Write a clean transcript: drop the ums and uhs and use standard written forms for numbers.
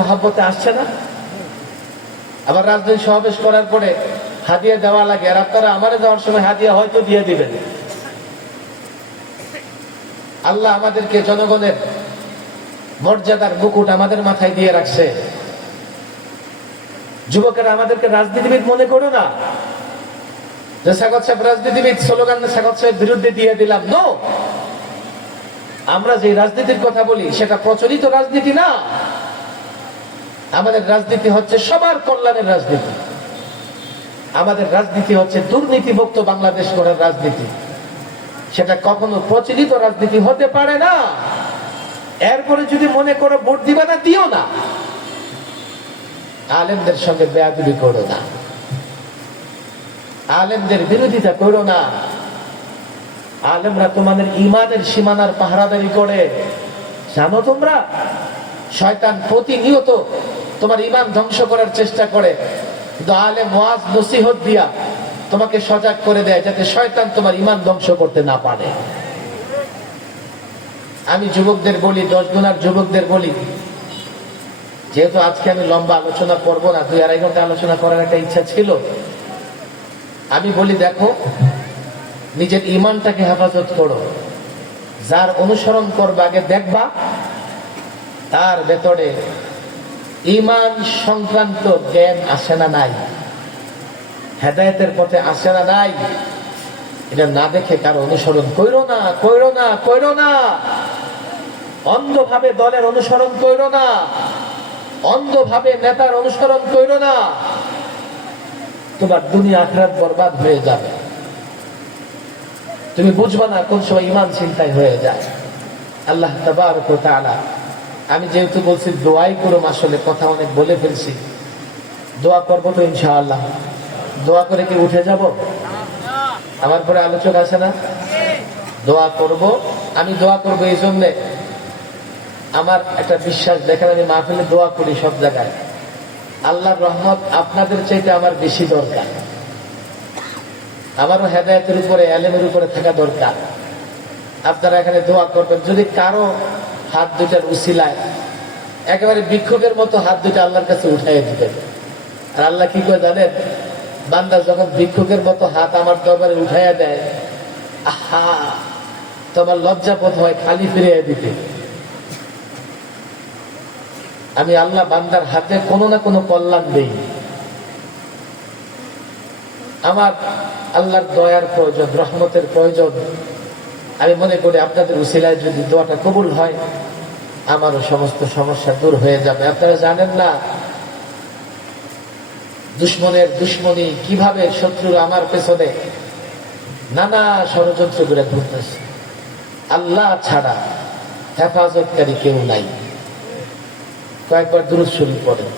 মহব্বতে আসছে না? আবার রাজনৈতিক সমাবেশ করার পরে হাদিয়া দেওয়া লাগে, আর আপনারা আমারে দেওয়ার সময় হাদিয়া হয়তো দিয়ে দিবেন। আল্লাহ আমাদেরকে জনগণের মর্যাদার মুকুট আমাদের মাথায় দিয়ে রাখছে। যুবকেরা আমাদেরকে রাজনীতিবিদ মনে করো না যে সাগত সাহেব রাজনীতিবিদ, স্লোগান সাগত সাহেবের বিরুদ্ধে দিয়ে দিলাম। নো, আমরা যে রাজনীতির কথা বলি সেটা প্রচলিত রাজনীতি না। আমাদের রাজনীতি হচ্ছে সবার কল্যাণের রাজনীতি। আমাদের রাজনীতি হচ্ছে দুর্নীতিমুক্ত বাংলাদেশ করার রাজনীতি। সেটা কখনো প্রচলিত রাজনীতি হতে পারে না। এরপরে যদি মনে করো ভোট দিবা না, দিও না। আলেমদের সঙ্গে বেয়াদবি করো না, আলেমদের বিরোধিতা করো না। আলেমরা তোমাদের ইমানের সীমানার পাহারাদারি করে, জানো তোমরা? শয়তান প্রতিনিয়ত তোমার ইমান ধ্বংস করার চেষ্টা করে, কিন্তু আলেম ওয়াজ নসিহত দিয়া তোমাকে সজাগ করে দেয় যাতে শয়তান তোমার ইমান ধ্বংস করতে না পারে। আমি যুবকদের বলি, 10 গুণার যুবকদের বলি, যেহেতু আজকে আমি লম্বা আলোচনা করব না, 2-2.5 ঘন্টা আলোচনা করার একটা ইচ্ছা ছিল, আমি বলি দেখো, নিজের ইমানটাকে হেফাজত করো। যার অনুসরণ করবে আগে দেখবা তার ভেতরে ইমান সংক্রান্ত জ্ঞান আসে না নাই, হেদায়েতের পথে আসে না নাই। এটা না দেখে কারো অনুসরণ কইরো না, কইরো না, কইরো না। অন্ধভাবে দলের অনুসরণ কইরো না, অন্ধভাবে নেতার অনুসরণ কইরো না। তোমার দুনিয়া আখিরাত বরবাদ হয়ে যাবে। তুমি বুঝবা না কোন সময় ইমান চিন্তায় হয়ে যায়। আল্লাহ তাবারক ওয়া তাআলা, আমি যেহেতু বলছি দোয়াই করুম, আসলে কথা অনেক বলে ফেলছি। দোয়া করবো তো ইনশাআল্লাহ। দোয়া করে কি উঠে যাব? আমার পরে আলোচক আছে না? দোয়া করব। আমি দোয়া করবো এই জন্যে, আমার একটা বিশ্বাস, দেখেন আমি মাহফিলে দোয়া করি সব জায়গায়, আল্লাহর রহমত আপনাদের চাইতে আমার বেশি দরকার। আমারও হেদায়েতের উপরে, এলেমের উপরে থাকা দরকার। আপনারা এখানে দোয়া করবেন। যদি কারো হাত দুটার উসিলায় একেবারে ভিক্ষুকের মতো হাত দুটা আল্লাহর কাছে উঠাইয়ে দিবেন। আর আল্লাহ কি করে জানেন? বান্দা যখন ভিক্ষুকের মতো হাত আমার দরবারে উঠাইয়া দেয়, আহা, তোমার লজ্জাবোধ হয় খালি ফিরিয়ে দিতে। আমি আল্লাহ বান্দার হাতে কোনো না কোনো কল্যাণ দেই। আমার আল্লাহর দয়ার প্রয়োজন, রহমতের প্রয়োজন। আমি মনে করি আপনাদের উসিলায় যদি দোয়াটা কবুল হয়, আমারও সমস্ত সমস্যা দূর হয়ে যাবে। আপনারা জানেন না দুশ্মনের দুশ্মনী কিভাবে শত্রুরা আমার পেছনে নানা ষড়যন্ত্র করে ঘুরতেছে। আল্লাহ ছাড়া হেফাজতকারী কেউ নাই। কয়েকবার দুরূদ শরীফ পড়েন।